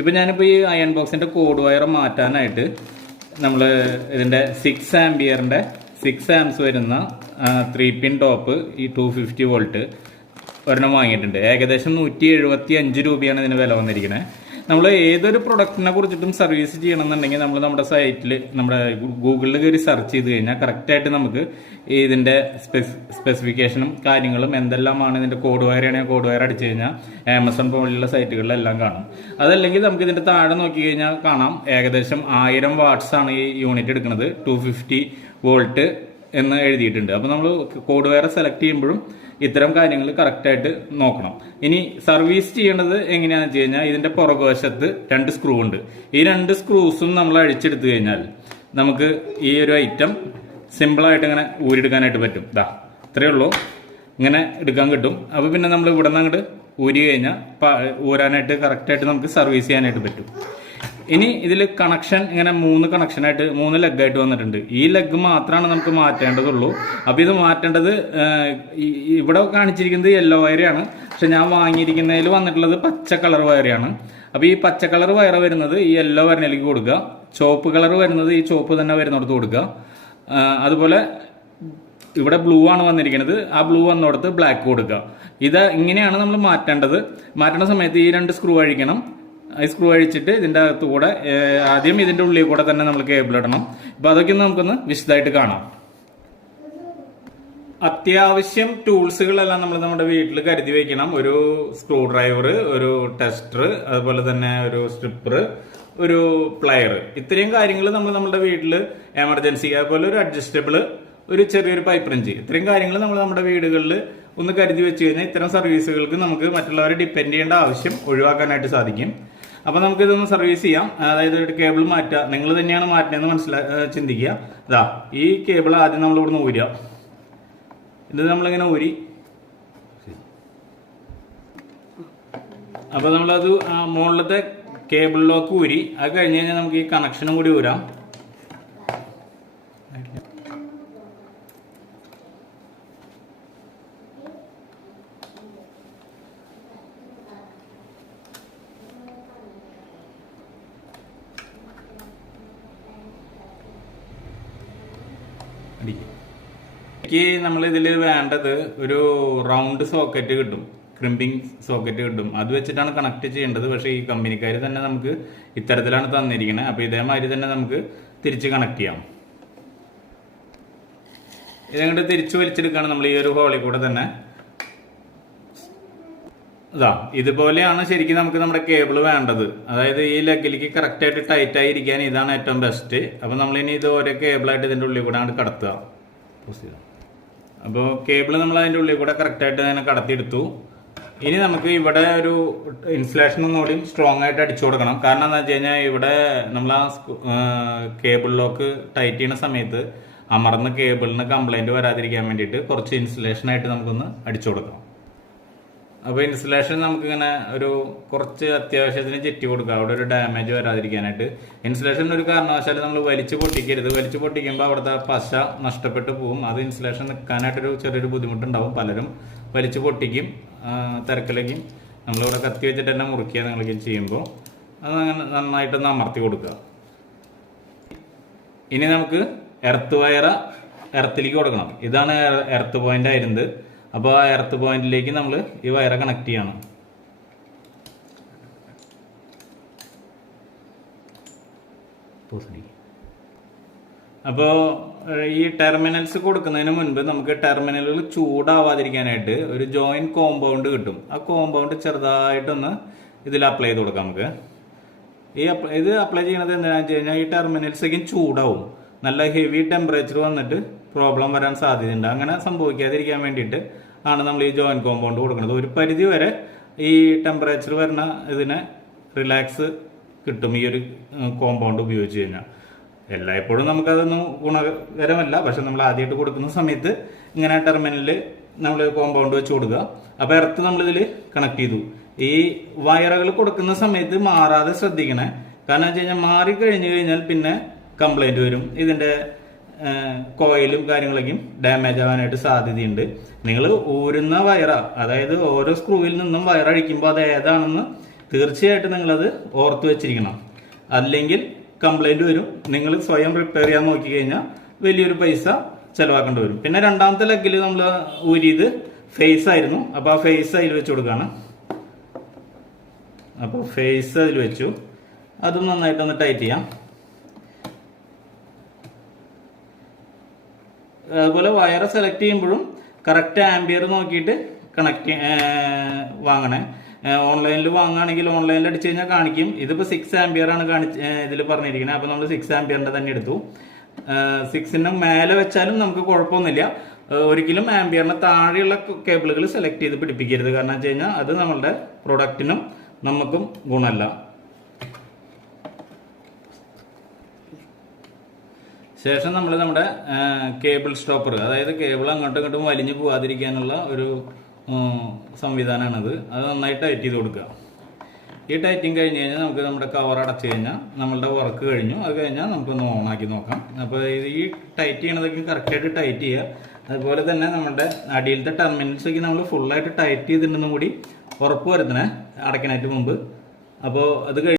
ഇപ്പോൾ ഞാനിപ്പോൾ ഈ അയൺ ബോക്സിൻ്റെ കോഡ് വയർ മാറ്റാനായിട്ട് നമ്മൾ ഇതിൻ്റെ 6 ആംപിയറിൻ്റെ 6 ആംസ് വരുന്ന 3 പിൻ ടോപ്പ് ഈ 250 വോൾട്ട് ഒരെണ്ണം വാങ്ങിയിട്ടുണ്ട്. ഏകദേശം 175 രൂപയാണ് ഇതിന് വില വന്നിരിക്കുന്നത്. നമ്മൾ ഏതൊരു പ്രൊഡക്റ്റിനെ കുറിച്ചിട്ടും സർവീസ് ചെയ്യണമെന്നുണ്ടെങ്കിൽ നമ്മൾ നമ്മുടെ സൈറ്റിൽ നമ്മുടെ ഗൂഗിളിൽ കയറി സെർച്ച് ചെയ്ത് കഴിഞ്ഞാൽ കറക്റ്റായിട്ട് നമുക്ക് ഇതിൻ്റെ സ്പെസിഫിക്കേഷനും കാര്യങ്ങളും എന്തെല്ലാമാണ് ഇതിൻ്റെ കോഡ് വയറാണെങ്കിൽ കോഡ് വയർ അടിച്ചു കഴിഞ്ഞാൽ ആമസോൺ പോലുള്ള സൈറ്റുകളിലെല്ലാം കാണും. അതല്ലെങ്കിൽ നമുക്ക് ഇതിൻ്റെ താഴെ നോക്കി കഴിഞ്ഞാൽ കാണാം ഏകദേശം 1000 വാട്ട്സ് ആണ് ഈ യൂണിറ്റ് എടുക്കുന്നത്, 250 വോൾട്ട് എന്ന് എഴുതിയിട്ടുണ്ട്. അപ്പോൾ നമ്മൾ കോഡ് വയർ സെലക്ട് ചെയ്യുമ്പോഴും ഇത്തരം കാര്യങ്ങൾ കറക്റ്റായിട്ട് നോക്കണം. ഇനി സർവീസ് ചെയ്യേണ്ടത് എങ്ങനെയാണെന്ന് വെച്ച് കഴിഞ്ഞാൽ ഇതിൻ്റെ പുറകുവശത്ത് 2 സ്ക്രൂ ഉണ്ട്. ഈ 2 സ്ക്രൂസും നമ്മൾ അഴിച്ചെടുത്തു കഴിഞ്ഞാൽ നമുക്ക് ഈ ഒരു ഐറ്റം സിമ്പിളായിട്ട് ഇങ്ങനെ ഊരിയെടുക്കാനായിട്ട് പറ്റും. ഇത്രയേ ഉള്ളൂ, ഇങ്ങനെ എടുക്കാൻ കിട്ടും. അപ്പോൾ പിന്നെ നമ്മൾ ഇവിടെ നിന്ന് അങ്ങോട്ട് ഊരി കഴിഞ്ഞാൽ ഊരാനായിട്ട് കറക്റ്റായിട്ട് നമുക്ക് സർവീസ് ചെയ്യാനായിട്ട് പറ്റും. ഇനി ഇതിൽ കണക്ഷൻ ഇങ്ങനെ 3 കണക്ഷനായിട്ട് 3 ലെഗായിട്ട് വന്നിട്ടുണ്ട്. ഈ ലെഗ് മാത്രമാണ് നമുക്ക് മാറ്റേണ്ടതുള്ളൂ. അപ്പോൾ ഇത് മാറ്റേണ്ടത് ഇവിടെ കാണിച്ചിരിക്കുന്നത് യെല്ലോ വയറാണ്, പക്ഷെ ഞാൻ വാങ്ങിയിരിക്കുന്നതിൽ വന്നിട്ടുള്ളത് പച്ച കളർ വയറാണ്. അപ്പോൾ ഈ പച്ച കളർ വയർ വരുന്നത് ഈ യെല്ലോ വയറിലേക്ക് കൊടുക്കുക, ചുവപ്പ് കളർ വരുന്നത് ഈ ചുവപ്പ് തന്നെ വരുന്നിടത്ത് കൊടുക്കുക. അതുപോലെ ഇവിടെ ബ്ലൂ ആണ് വന്നിരിക്കുന്നത്, ആ ബ്ലൂ വന്നിടത്ത് ബ്ലാക്ക് കൊടുക്കുക. ഇത് ഇങ്ങനെയാണ് നമ്മൾ മാറ്റേണ്ടത്. മാറ്റേണ്ട സമയത്ത് ഈ 2 സ്ക്രൂ അഴിക്കണം. ഈ സ്ക്രൂ അഴിച്ചിട്ട് ഇതിൻ്റെ അകത്ത് കൂടെ ആദ്യം ഇതിൻ്റെ ഉള്ളിൽ കൂടെ തന്നെ നമ്മൾ കേബിൾ ഇടണം. അപ്പോൾ അതൊക്കെ നമുക്കൊന്ന് വിശദമായിട്ട് കാണാം. അത്യാവശ്യം ടൂൾസുകളെല്ലാം നമ്മൾ നമ്മുടെ വീട്ടിൽ കരുതി വെക്കണം. ഒരു സ്ക്രൂ ഡ്രൈവർ, ഒരു ടെസ്റ്റർ, അതുപോലെ തന്നെ ഒരു സ്ട്രിപ്പർ, ഒരു പ്ലയർ. ഇത്രയും കാര്യങ്ങൾ നമ്മൾ നമ്മുടെ വീട്ടിൽ എമർജൻസി, അതുപോലെ ഒരു അഡ്ജസ്റ്റബിൾ, ഒരു ചെറിയൊരു പൈപ്പ് റെഞ്ച്, ഇത്രയും കാര്യങ്ങൾ നമ്മൾ നമ്മുടെ വീടുകളിൽ ഒന്ന് കരുതി വെച്ച് കഴിഞ്ഞാൽ ഇത്തരം സർവീസുകൾക്ക് നമുക്ക് മറ്റുള്ളവരെ ഡിപ്പെൻഡ് ചെയ്യേണ്ട ആവശ്യം ഒഴിവാക്കാനായിട്ട് സാധിക്കും. അപ്പോൾ നമുക്ക് ഇതൊന്ന് സർവീസ് ചെയ്യാം. അതായത് കേബിൾ മാറ്റുക, നിങ്ങൾ തന്നെയാണ് മാറ്റുന്നതെന്ന് ചിന്തിക്കുക. ഈ കേബിൾ ആദ്യം നമ്മൾ ഇവിടുന്ന് ഊരുക. ഇത് നമ്മളിങ്ങനെ ഊരി, അപ്പോൾ നമ്മളത് മുകളിലത്തെ കേബിളിലേക്ക് ഊരി, അത് കഴിഞ്ഞ് കഴിഞ്ഞാൽ നമുക്ക് ഈ കണക്ഷനും കൂടി ഊരാം. എനിക്ക് നമ്മൾ ഇതിൽ വേണ്ടത് ഒരു റൗണ്ട് സോക്കറ്റ് കിട്ടും, ക്രിമ്പിംഗ് സോക്കറ്റ് കിട്ടും. അത് വെച്ചിട്ടാണ് കണക്ട് ചെയ്യേണ്ടത്. പക്ഷേ ഈ കമ്പനിക്കാർ തന്നെ നമുക്ക് ഇത്തരത്തിലാണ് തന്നിരിക്കുന്നത്. അപ്പോൾ ഇതേമാതിരി തന്നെ നമുക്ക് തിരിച്ച് കണക്ട് ചെയ്യാം. ഇതങ്ങോട്ട് തിരിച്ചു വലിച്ചെടുക്കുകയാണ് നമ്മൾ ഈ ഒരു ഹോളിൽ കൂടെ തന്നെ. ഇതുപോലെയാണ് ശരിക്കും നമുക്ക് നമ്മുടെ കേബിൾ വേണ്ടത്. അതായത് ഈ ലെഗിലേക്ക് കറക്റ്റായിട്ട് ടൈറ്റ് ആയിരിക്കാൻ ഇതാണ് ഏറ്റവും ബെസ്റ്റ്. അപ്പോൾ നമ്മളിനി ഇത് ഓരോ കേബിളായിട്ട് ഇതിൻ്റെ ഉള്ളിൽ കൂടെ അങ്ങോട്ട് കടത്തുക. അപ്പോൾ കേബിൾ നമ്മൾ അതിൻ്റെ ഉള്ളിൽ കൂടെ കറക്റ്റായിട്ട് തന്നെ കടത്തിയെടുത്തു. ഇനി നമുക്ക് ഇവിടെ ഒരു ഇൻസുലേഷൻ ഒന്നുകൂടി സ്ട്രോങ് ആയിട്ട് അടിച്ചു കൊടുക്കണം. കാരണം എന്താ വെച്ച് കഴിഞ്ഞാൽ ഇവിടെ നമ്മൾ ആ കേബിൾ ലോക്ക് ടൈറ്റ് ചെയ്യുന്ന സമയത്ത് അമർന്ന കേബിളിന് കംപ്ലൈൻറ്റ് വരാതിരിക്കാൻ വേണ്ടിയിട്ട് കുറച്ച് ഇൻസുലേഷനായിട്ട് നമുക്കൊന്ന് അടിച്ചു കൊടുക്കാം. അപ്പോൾ ഇൻസുലേഷൻ നമുക്കിങ്ങനെ ഒരു കുറച്ച് അത്യാവശ്യത്തിന് ചെറ്റി കൊടുക്കുക, അവിടെ ഒരു ഡാമേജ് വരാതിരിക്കാനായിട്ട്. ഇൻസുലേഷൻ ഒരു കാരണവശാലും നമ്മൾ വലിച്ചു പൊട്ടിക്കരുത്. വലിച്ചു പൊട്ടിക്കുമ്പോൾ അവിടുത്തെ പശ നഷ്ടപ്പെട്ടു പോകും. അത് ഇൻസുലേഷൻ നിൽക്കാനായിട്ടൊരു ചെറിയൊരു ബുദ്ധിമുട്ടുണ്ടാവും. പലരും വലിച്ചു പൊട്ടിക്കും, തിരക്കിലേക്കും. നമ്മളിവിടെ കത്തി വെച്ചിട്ട് തന്നെ മുറിക്കുക നിങ്ങളൊക്കെ ചെയ്യുമ്പോൾ. അത് അങ്ങനെ നന്നായിട്ടൊന്ന് അമർത്തി കൊടുക്കുക. ഇനി നമുക്ക് എർത്ത് വയർ എർത്തിലേക്ക് കൊടുക്കണം. ഇതാണ് എർത്ത് പോയിന്റ് ആയിരുന്നത്. അപ്പോൾ ആ എർത്ത് പോയിന്റിലേക്ക് നമ്മൾ ഈ വയർ കണക്ട് ചെയ്യണം. അപ്പോൾ ഈ ടെർമിനൽസ് കൊടുക്കുന്നതിന് മുൻപ് നമുക്ക് ടെർമിനലുകൾ ചൂടാവാതിരിക്കാനായിട്ട് ഒരു ജോയിന്റ് കോമ്പൗണ്ട് കിട്ടും. ആ കോമ്പൗണ്ട് ചെറുതായിട്ടൊന്ന് ഇതിൽ അപ്ലൈ ചെയ്ത് കൊടുക്കാം. നമുക്ക് ഇത് അപ്ലൈ ചെയ്യുന്നത് എന്താണെന്ന് വെച്ച് കഴിഞ്ഞാൽ ഈ ടെർമിനൽസൊക്കെ ചൂടാവും. നല്ല ഹെവി ടെമ്പറേച്ചർ വന്നിട്ട് പ്രോബ്ലം വരാൻ സാധ്യതയുണ്ട്. അങ്ങനെ സംഭവിക്കാതിരിക്കാൻ വേണ്ടിയിട്ട് ആണ് നമ്മൾ ഈ ജോയിന്റ് കോമ്പൗണ്ട് കൊടുക്കുന്നത്. ഒരു പരിധി വരെ ഈ ടെമ്പറേച്ചർ വരുന്ന ഇതിനെ റിലാക്സ് കിട്ടും ഈ ഒരു കോമ്പൗണ്ട് ഉപയോഗിച്ച് കഴിഞ്ഞാൽ. എല്ലായ്പ്പോഴും നമുക്കതൊന്നും ഗുണകരമല്ല, പക്ഷെ നമ്മൾ ആദ്യമായിട്ട് കൊടുക്കുന്ന സമയത്ത് ഇങ്ങനെ ടെർമിനലിൽ നമ്മൾ കോമ്പൗണ്ട് വെച്ച് കൊടുക്കുക. അപ്പോൾ എർത്ത് നമ്മളിതിൽ കണക്ട് ചെയ്തു. ഈ വയറുകൾ കൊടുക്കുന്ന സമയത്ത് മാറാതെ ശ്രദ്ധിക്കണേ. കാരണം വെച്ച് കഴിഞ്ഞാൽ മാറിക്കഴിഞ്ഞു കഴിഞ്ഞാൽ പിന്നെ കംപ്ലൈന്റ് വരും. ഇതിൻ്റെ കോയിലും കാര്യങ്ങളൊക്കെയും ഡാമേജ് ആവാനായിട്ട് സാധ്യതയുണ്ട്. നിങ്ങൾ ഊരുന്ന വയറ, അതായത് ഓരോ സ്ക്രൂവിൽ നിന്നും വയറഴിക്കുമ്പോൾ അത് ഏതാണെന്ന് തീർച്ചയായിട്ടും നിങ്ങളത് ഓർത്ത് വെച്ചിരിക്കണം. അല്ലെങ്കിൽ കംപ്ലൈന്റ് വരും. നിങ്ങൾ സ്വയം റിപ്പയർ ചെയ്യാൻ നോക്കി കഴിഞ്ഞാൽ വലിയൊരു പൈസ ചെലവാക്കേണ്ടി വരും. പിന്നെ രണ്ടാമത്തെ ലെഗിൽ നമ്മൾ ഊരിയത് ഫേസ് ആയിരുന്നു. അപ്പൊ ആ ഫേസ് അതിൽ വെച്ച് കൊടുക്കുകയാണ്. അപ്പോൾ ഫേസ് അതിൽ വെച്ചു. അതും നന്നായിട്ടൊന്ന് ടൈറ്റ് ചെയ്യാം. അതുപോലെ വയർ സെലക്ട് ചെയ്യുമ്പോഴും കറക്റ്റ് ആംബിയർ നോക്കിയിട്ട് കണക്ട് വാങ്ങണേ. ഓൺലൈനിൽ വാങ്ങുകയാണെങ്കിൽ ഓൺലൈനിൽ അടിച്ചു കഴിഞ്ഞാൽ കാണിക്കും. ഇതിപ്പോൾ 6 ആംബിയർ ആണ് ഇതിൽ പറഞ്ഞിരിക്കുന്നത്. അപ്പോൾ നമ്മൾ 6 ആംബിയറിന്റെ തന്നെ എടുത്തു. 6ന് മേലെ വെച്ചാലും നമുക്ക് കുഴപ്പമൊന്നുമില്ല. ഒരിക്കലും ആംബിയറിന് താഴെയുള്ള കേബിളുകൾ സെലക്ട് ചെയ്ത് പിടിപ്പിക്കരുത്. കാരണം വെച്ച് കഴിഞ്ഞാൽ അത് നമ്മളുടെ പ്രൊഡക്റ്റിനും നമുക്കും ഗുണമല്ല. ശേഷം നമ്മൾ നമ്മുടെ കേബിൾ സ്റ്റോപ്പർ, അതായത് കേബിൾ അങ്ങോട്ടും ഇങ്ങോട്ടും വലിഞ്ഞു പോകാതിരിക്കാനുള്ള ഒരു സംവിധാനമാണത്. അത് നന്നായി ടൈറ്റ് ചെയ്ത് കൊടുക്കുക. ഈ ടൈറ്റിങ് കഴിഞ്ഞ് കഴിഞ്ഞാൽ നമുക്ക് നമ്മുടെ കവർ അടച്ചു കഴിഞ്ഞാൽ നമ്മളുടെ വർക്ക് കഴിഞ്ഞു. അത് കഴിഞ്ഞാൽ നമുക്കൊന്ന് ഓണാക്കി നോക്കാം. അപ്പോൾ ഈ ടൈറ്റ് ചെയ്യണതൊക്കെ കറക്റ്റായിട്ട് ടൈറ്റ് ചെയ്യുക. അതുപോലെ തന്നെ നമ്മുടെ അടിയിലത്തെ ടെർമിനൽസൊക്കെ നമ്മൾ ഫുള്ളായിട്ട് ടൈറ്റ് ചെയ്തിട്ടുണ്ടെന്നും കൂടി ഉറപ്പ് വരുത്തണേ അടയ്ക്കാനായിട്ട് മുമ്പ്. അപ്പോൾ അത്